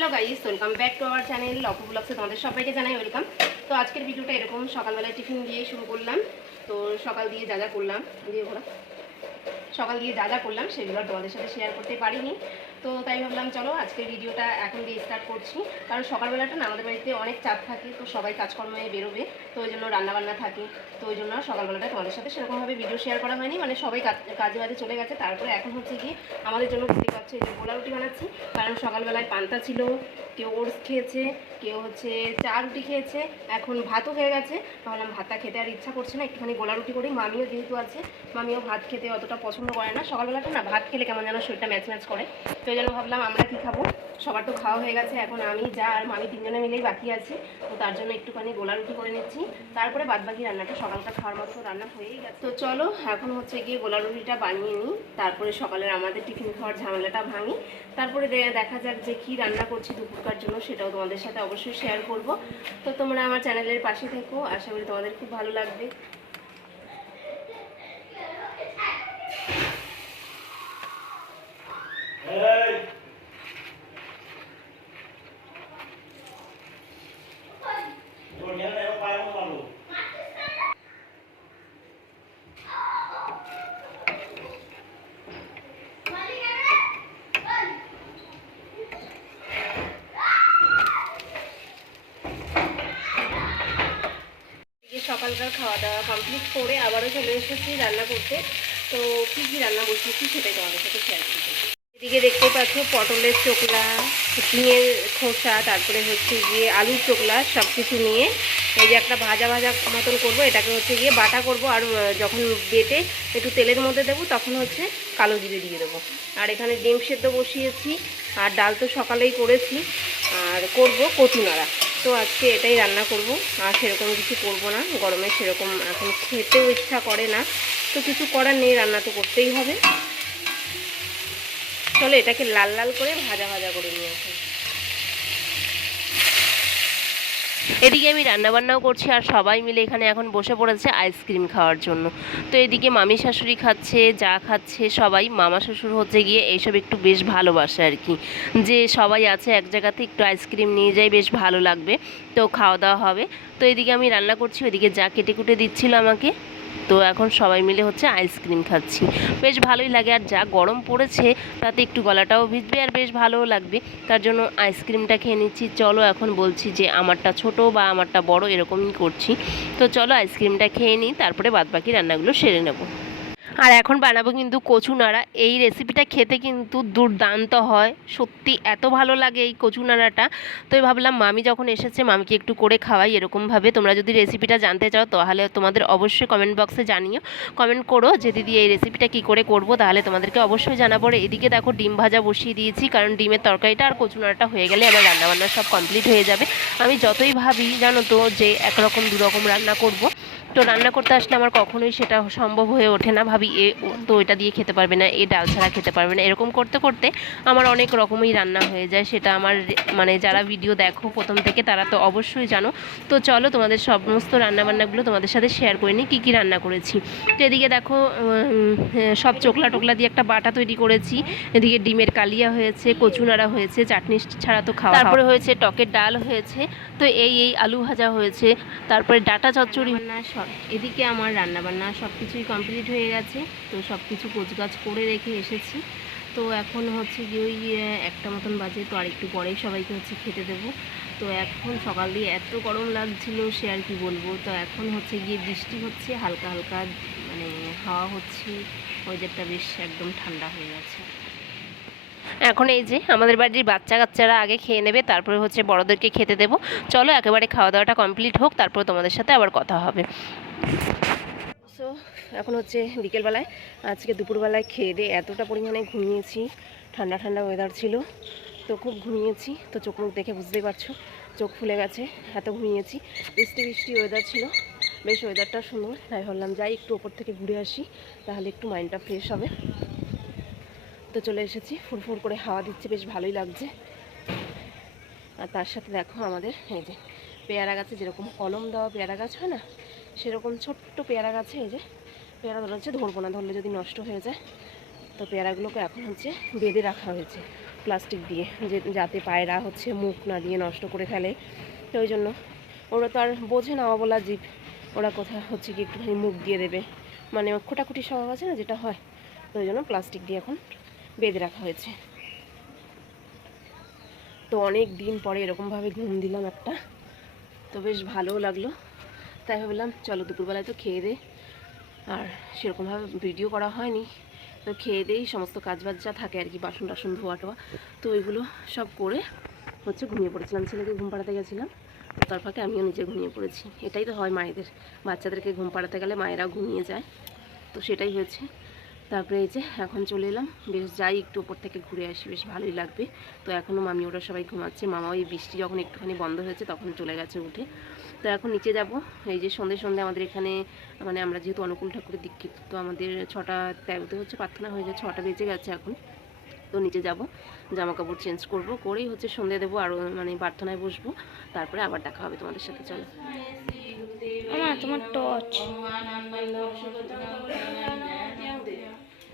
Hello guys welcome back to our channel লক্ষ ব্লগসে তোমাদের সবাইকে জানাই ওয়েলকাম তো আজকের ভিডিওটা এরকম, সকালবেলায় টিফিন দিয়ে শুরু করলাম। তো সকাল দিয়ে যা যা করলাম, দিয়ে ঘোরা সকাল দিয়ে যা যা করলাম, সেগুলো তোমাদের সাথে শেয়ার করতে পারিনি। তো তাই ভাবলাম, চলো আজকে ভিডিওটা এখন দিয়ে স্টার্ট করছি। কারণ সকালবেলাটা না আমাদের বাড়িতে অনেক চাপ থাকে, তো সবাই কাজকর্মে বেরোবে, তো ওই জন্য রান্নাবান্না থাকে। তো ওই জন্য সকালবেলাটা তোমাদের সাথে সেরকমভাবে ভিডিও শেয়ার করা হয়নি। মানে সবাই কাজে বাজে চলে গেছে। তারপরে এখন হচ্ছে কি আমাদের জন্য বুঝতে পারছ এই যে গোলা রুটি বানাচ্ছি। কারণ সকালবেলায় পান্তা ছিল, কেউ ওটস খেয়েছে, কেউ হচ্ছে চা রুটি খেয়েছে। এখন ভাতও হয়ে গেছে। ভাবলাম ভাতটা খেতে আর ইচ্ছা করছে না, একটুখানি গোলা রুটি করি। মামিও যেহেতু আছে, মামিও ভাত খেতে অতটা পছন্দ করে না। সকালবেলাটা না ভাত খেলে কেমন যেন শরীরটা ম্যাচ ম্যাচ করে। তো জন্য ভাবলাম আমরা কি খাব? সবার তো খাওয়া হয়ে গেছে, এখন আমি, যা আর মামি তিনজনে মিলেই বাকি আছে, তো তার জন্য একটুখানি গোলা রুটি করে নিচ্ছি। তারপরে বাদ বাকি রান্নাটা সকালটা খাওয়ার মতো রান্না হয়েই গেছে। তো চলো, এখন হচ্ছে গিয়ে গোলা রুটিটা বানিয়ে নিই, তারপরে সকালের আমাদের টিফিন খাওয়ার ঝামেলাটা ভাঙি। তারপরে দেখা যাক যে কী রান্না করছি দুপুরকার জন্য, সেটাও তোমাদের সাথে অবশ্যই শেয়ার করব। তো তোমরা আমার চ্যানেলের পাশে থেকো, আশা করি তোমাদের খুব ভালো লাগবে। সকালকার খাওয়া দাওয়া কমপ্লিট করে আবারও চলে এসেছি রান্না করতে। তো কী কী রান্না বসিয়েছি সেটাই তোমাদের সাথে শেয়ার করব। এদিকে দেখতে পাচ্ছ পটলের চোকলা, ঝিঙের খোসা, তারপরে হচ্ছে গিয়ে আলুর চোকলা সব কিছু নিয়ে এই যে একটা ভাজা ভাজা মতন করব, এটাকে হচ্ছে গিয়ে বাটা করব আর যখন বেটে একটু তেলের মধ্যে দেবো তখন হচ্ছে কালো জিরে দিয়ে দেবো। আর এখানে ডিম সেদ্ধ বসিয়েছি, আর ডাল তো সকালেই করেছি, আর করব কচু নাড়া তো আজকে এটাই রান্না করব। আর সেরকম কিছু করব না। গরমে সেরকম এখন খেতেও ইচ্ছা করে না। তো কিছু করার নেই, রান্না তো করতেই হবে। চলো এটাকে লাল লাল করে ভাজা ভাজা করে নিয়ে আসি। এদিকে আমি রান্নাবান্নাও করছি আর সবাই মিলে এখানে এখন বসে পড়েছে আইসক্রিম খাওয়ার জন্য। তো এদিকে মামি শাশুড়ি খাচ্ছে, যা খাচ্ছে, সবাই মামা শ্বশুর হচ্ছে গিয়ে এইসব একটু বেশ ভালোবাসে আর কি। যে সবাই আছে এক জায়গাতে একটু আইসক্রিম নিয়ে যাই বেশ ভালো লাগবে। তো খাওয়া দাওয়া হবে। তো এদিকে আমি রান্না করছি ওইদিকে যা কেটে কুটে দিচ্ছিল আমাকে। তো এখন সবাই মিলে হচ্ছে আইসক্রিম খাচ্ছি। বেশ ভালোই লাগে। আর যা গরম পড়েছে, তাতে একটু গলাটাও ভিজবে আর বেশ ভালোও লাগবে। তার জন্য আইসক্রিমটা খেয়ে নিচ্ছি। চলো এখন বলছি যে, আমারটা ছোট বা আমারটা বড় এরকমই করছি। তো চলো আইসক্রিমটা খেয়ে নিই, তারপরে বাদবাকি রান্নাগুলো সেরে নেব। আর এখন বানাবো কিন্তু কচু নাড়া। এই রেসিপিটা খেতে কিন্তু দুর্দান্ত হয়। সত্যি এত ভালো লাগে এই কচু নাড়াটা। তো ভাবলাম মামি যখন এসেছে, মামিকে একটু করে খাওয়াই এরকমভাবে। তোমরা যদি রেসিপিটা জানতে চাও, তাহলে তোমাদের অবশ্যই কমেন্ট বক্সে জানিও। কমেন্ট করো যে, দিদি, এই রেসিপিটা কি করে করব? তাহলে তোমাদেরকে অবশ্যই জানাব। এদিকে দেখো ডিম ভাজা বসিয়ে দিয়েছি, কারণ ডিমের তরকারিটা আর কচু নাড়াটা হয়ে গেলে আমার রান্নাবান্না সব কমপ্লিট হয়ে যাবে। আমি যতই ভাবি, জানো তো, যে একরকম, দুরকম রান্না করব। তো রান্না করতে আসলে আমার কখনোই সেটা সম্ভব হয়ে ওঠে না ভাবি। এ তো এটা দিয়ে খেতে পারবে না এ ডাল ছাড়া খেতে পারবে না। এরকম করতে করতে আমার অনেক রকমই রান্না হয়ে যায় সেটা আমার মানে যারা ভিডিও দেখো প্রথম থেকে তারা তো অবশ্যই জানো। তো চলো তোমাদের সমস্ত রান্নাবান্নাগুলো তোমাদের সাথে শেয়ার করে নিই কী কী রান্না করেছি। তো এদিকে দেখো সব চোকলা টোকলা দিয়ে একটা বাটা তৈরি করেছি। এদিকে ডিমের কালিয়া হয়েছে কচু নাড়া হয়েছে চাটনি ছাড়া তো খাওয়া তারপরে হয়েছে টকের ডাল হয়েছে তো এই এই আলু ভাজা হয়েছে। তারপরে ডাটা চচ্চড়ি রান্না সব, এদিকে আমার রান্নাবান্না সব কিছুই কমপ্লিট হয়ে গেছে, তো সব কিছু কোচগাছ করে রেখে এসেছি। তো এখন হচ্ছে গিয়ে ওই একটা মতন বাজে, তো আর একটু পরেই সবাইকে হচ্ছে খেতে দেবো। তো এখন সকাল দিয়ে এত গরম লাগছিল, সে আর কি বলব? তো এখন হচ্ছে গিয়ে বৃষ্টি হচ্ছে, হালকা হালকা মানে হাওয়া হচ্ছে ওয়েদারটা বেশ একদম ঠান্ডা হয়ে গেছে। এখন এই যে আমাদের বাড়ির বাচ্চা কাচ্চারা আগে খেয়ে নেবে, তারপরে হচ্ছে বড়দেরকে খেতে দেবো। চলো একেবারে খাওয়া দাওয়াটা কমপ্লিট হোক, তারপর তোমাদের সাথে আবার কথা হবে। সো এখন হচ্ছে বিকেলবেলায়। আজকে দুপুরবেলায় খেয়ে দিয়ে এতটা পরিমাণে ঘুমিয়েছি। ঠান্ডা ঠান্ডা ওয়েদার ছিল। তো খুব ঘুমিয়েছি। তো চোখ মুখ দেখে বুঝতেই পারছ, চোখ ফুলে গেছে, এত ঘুমিয়েছি। বৃষ্টি বৃষ্টি ওয়েদার ছিল। বেশ ওয়েদারটা সুন্দর। তাই ভাবলাম যাই একটু ওপর থেকে ঘুরে আসি, তাহলে একটু মাইন্ডটা ফ্রেশ হবে। তো চলে এসেছি। ফুরফুর করে হাওয়া দিচ্ছে, বেশ ভালোই লাগছে। আর তার সাথে দেখো আমাদের, এই যে পেয়ারা গাছে যেরকম কলম দেওয়া পেয়ারা গাছ হয় না, সেরকম ছোট্ট পেয়ারা গাছে এই যে পেয়ারা ধরেছে ধরবো না, ধরলে যদি নষ্ট হয়ে যায়। তো পেয়ারাগুলোকে এখন হচ্ছে বেঁধে রাখা হয়েছে প্লাস্টিক দিয়ে, যে যাতে পায়রা হচ্ছে মুখ না দিয়ে নষ্ট করে ফেলে। তো ওই জন্য ওরা তো আর বোঝে না অবলা জীব, ওরা কোথায় হচ্ছে কি একটুখানি মুখ দিয়ে দেবে। মানে খোটাখুটি স্বভাব আছে না, যেটা হয়। তো ওই জন্য প্লাস্টিক দিয়ে এখন বেঁধে রাখা হয়েছে। তো অনেক দিন পরে এরকমভাবে ঘুম দিলাম একটা, তো বেশ ভালোও লাগল। তাই ভাবলাম, চলো দুপুরবেলায় তো খেয়ে দে আর সেরকমভাবে ভিডিও করা হয়নি, তো খেয়ে দিয়েই সমস্ত কাজ বাজ যা থাকে আর কি বাসন টাসন ধোয়া টোয়া তো ওইগুলো সব করে হচ্ছে ঘুমিয়ে পড়েছিলাম, ছেলেকে ঘুম পাড়াতে গেছিলাম। তার ফাঁকে আমিও নিজে ঘুমিয়ে পড়েছি। এটাই তো হয় মায়েদের, বাচ্চাদেরকে ঘুম পাড়াতে গেলে মায়েরা ঘুমিয়ে যায়। তো সেটাই হয়েছে। তারপরে এই যে এখন চলে এলাম। বেশ যাই একটু ওপর থেকে ঘুরে আসি, বেশ ভালোই লাগবে। তো এখনও মামি ওরা সবাই ঘুমাচ্ছে। মামা ওই বৃষ্টি যখন একটুখানি বন্ধ হয়েছে তখন চলে গেছে উঠে। তো এখন নিচে যাব। এই যে সন্ধে সন্ধে আমাদের এখানে মানে আমরা যেহেতু অনুকূল ঠাকুরের দীক্ষিত, তো আমাদের ছটা, তেরোতে হচ্ছে প্রার্থনা হয়ে যায়, ছটা বেজে গেছে এখন। তো নিচে যাব জামা কাপড় চেঞ্জ করব, করেই হচ্ছে সন্ধে দেবো আর মানে প্রার্থনায় বসবো। তারপরে আবার দেখা হবে তোমাদের সাথে, চলো। তোমার টর্চ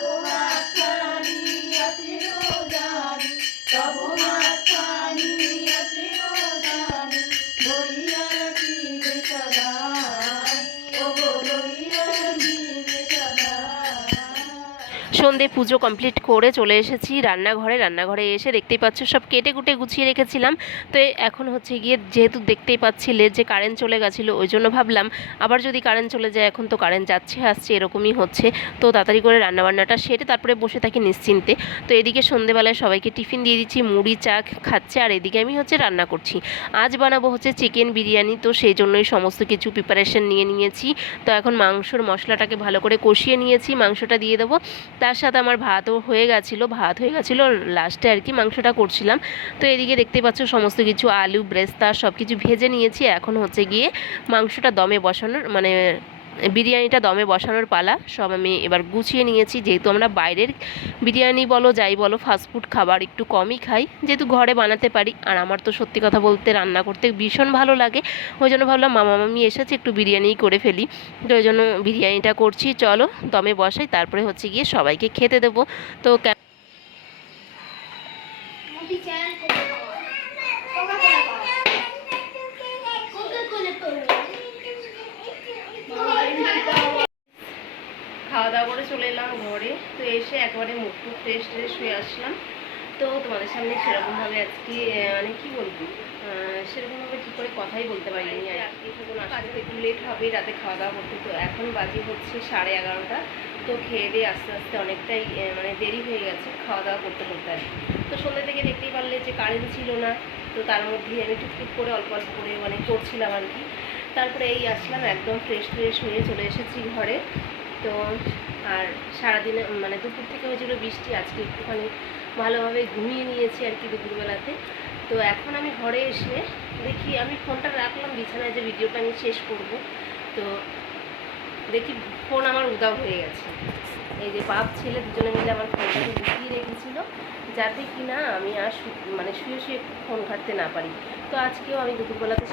Bye. সন্ধে পুজো কমপ্লিট করে চলে এসেছি। রান্নাঘরে রান্নাঘরে এসে দেখতেই পাচ্ছ সব কেটে কুটে গুছিয়ে রেখেছিলাম। তো এখন হচ্ছে গিয়ে যেহেতু দেখতেই পাচ্ছিলে যে কারেন্ট চলে গেছিল, ওই জন্য ভাবলাম আবার যদি কারেন্ট চলে যায়, এখন তো কারেন্ট যাচ্ছে, আসছে, এরকমই হচ্ছে। তো তাড়াতাড়ি করে রান্নাবান্নাটা সেরে তারপরে বসে থাকি নিশ্চিন্তে। তো এদিকে সন্ধেবেলায় সবাইকে টিফিন দিয়ে দিচ্ছি, মুড়ি, চা খাচ্ছে, আর এদিকে আমি হচ্ছে রান্না করছি। আজ বানাবো হচ্ছে চিকেন বিরিয়ানি, তো সেই জন্যই সমস্ত কিছু প্রিপারেশন নিয়ে নিয়েছি। তো এখন মাংসর মশলাটাকে ভালো করে কষিয়ে নিয়েছি, মাংসটা দিয়ে দেবো। তার সাথে আমার ভাতও হয়ে গেছিল, ভাত হয়ে গেছিল লাস্টে আর কি মাংসটা করছিলাম। তো এদিকে দেখতে পাচ্ছ সমস্ত কিছু, আলু, ব্রেস্তা সব কিছু ভেজে নিয়েছি। এখন হচ্ছে গিয়ে মাংসটা দমে বসানোর মানে বিরিয়ানিটা দমে বসানোর পালা, সব আমি এবার গুছিয়ে নিয়েছি। যেহেতু আমরা বাইরের বিরিয়ানি বলো, যাই বলো ফাস্টফুড খাবার একটু কমই খাই, যেহেতু ঘরে বানাতে পারি। আর আমার তো সত্যি কথা বলতে রান্না করতে ভীষণ ভালো লাগে। ওই জন্য ভাবলাম মামা মামি এসেছে, একটু বিরিয়ানিই করে ফেলি। তো ওই জন্য বিরিয়ানিটা করছি। চলো দমে বসাই, তারপরে হচ্ছে গিয়ে সবাইকে খেতে দেবো। তো কে- খাওয়া দাওয়া করে চলে এলাম ঘরে তো এসে একবারে মুখ টুক ফ্রেশ ট্রেশ হয়ে আসলাম। তো তোমাদের সামনে সেরকমভাবে আজকে মানে কি বলব? সেরকমভাবে ঠিক করে কথাই বলতে পারিনি আর আজকে একটু লেট হবে, রাতে খাওয়া দাওয়া করতে। তো এখন বাজে হচ্ছে সাড়ে এগারোটা। তো খেয়ে দিয়ে আস্তে আস্তে অনেকটাই মানে দেরি হয়ে গেছে খাওয়া দাওয়া করতে করতে আর তো সন্ধ্যে থেকে দেখতেই পারলে যে কারেন্ট ছিল না, তো তার মধ্যে আমি টুকটুক করে অল্প অল্প করে মানে করছিলাম আর কি। তারপরে এই আসলাম একদম ফ্রেশ ফ্রেশ হয়ে চলে এসেছি ঘরে। তো আর সারাদিনে মানে দুপুর থেকে হয়েছিল বৃষ্টি, আজকে একটুখানি ভালোভাবে ঘুমিয়ে নিয়েছি আর কি দুপুরবেলাতে। তো এখন আমি ঘরে এসে দেখি, আমি ফোনটা রাখলাম, বিছানায় যে ভিডিওটা আমি শেষ করব। তো দেখি ফোন আমার উদাও হয়ে গেছে। এই যে বাপ, ছেলে দুজনে মিলে আমার ফোনটাকে লুকিয়ে রেখেছিল, যাতে কি না আমি আর মানে শুয়ে শুয়ে ফোন ঘাঁটতে না পারি। তো আজকেও আমি দুপুরবেলাতে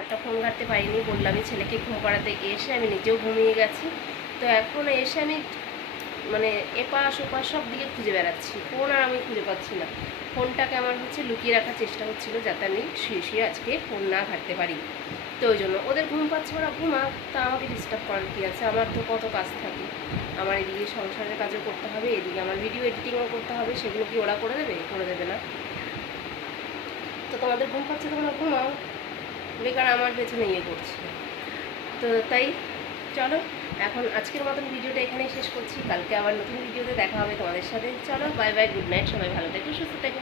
একটা ফোন ঘাঁটতে পারিনি বললামই ছেলেকে ঘুম পাড়াতে এসে আমি নিজেও ঘুমিয়ে গেছি। তো এখন এসে আমি মানে এপাশ ওপাশ সব দিকে খুঁজে বেড়াচ্ছি। ফোন আর আমি খুঁজে পাচ্ছি না। ফোনটাকে আমার হচ্ছে লুকিয়ে রাখার চেষ্টা হচ্ছিল যাতে আমি শুয়ে শুয়ে আজকে ফোন না ঘাটতে পারি। তো ওই জন্য ওদের ঘুম পাচ্ছে ওরা ঘুমা তা আমাকে ডিস্টার্ব করার কী আছে? আমার তো কত কাজ থাকে। আমার এদিকে সংসারের কাজও করতে হবে, এদিকে আমার ভিডিও এডিটিংও করতে হবে, সেগুলো কি ওরা করে দেবে? করে দেবে না। তো তোমাদের ঘুম পাচ্ছে তোমরা ঘুমাও বেকার আমার পেছনে ইয়ে করছে। তো তাই চলো, এখন আজকের মতন ভিডিওটা এখানেই শেষ করছি। কালকে আবার নতুন ভিডিওতে দেখা হবে তোমাদের সাথে। চলো বাই বাই গুড নাইট সবাই ভালো থেকো, সুস্থ থেকো।